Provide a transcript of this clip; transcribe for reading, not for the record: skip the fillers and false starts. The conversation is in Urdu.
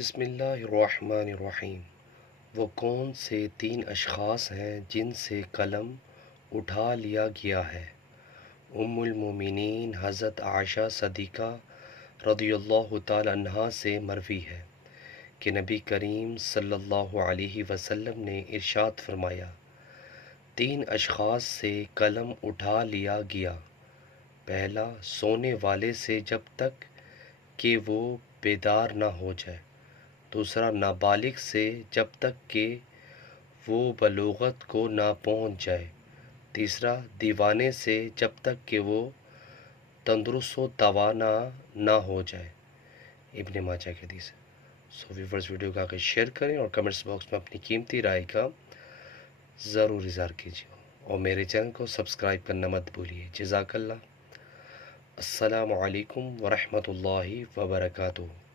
بسم اللہ الرحمن الرحیم۔ وہ کون سے تین اشخاص ہیں جن سے قلم اٹھا لیا گیا ہے؟ ام المومنین حضرت عائشہ صدیقہ رضی اللہ تعالی عنہا سے مروی ہے کہ نبی کریم صلی اللہ علیہ وسلم نے ارشاد فرمایا، تین اشخاص سے قلم اٹھا لیا گیا۔ پہلا، سونے والے سے جب تک کہ وہ بیدار نہ ہو جائے۔ دوسرا، نابالغ سے جب تک کہ وہ بلوغت کو نہ پہنچ جائے۔ تیسرا، دیوانے سے جب تک کہ وہ تندرست و توانا نہ ہو جائے۔ ابن ماجہ کی حدیث ہے۔ سو ویورز، ویڈیو کو آگے شیئر کریں اور کمنٹس باکس میں اپنی قیمتی رائے کا ضرور اظہار کیجیے اور میرے چینل کو سبسکرائب کرنا مت بھولیے۔ جزاک اللہ۔ السلام علیکم ورحمۃ اللہ وبرکاتہ۔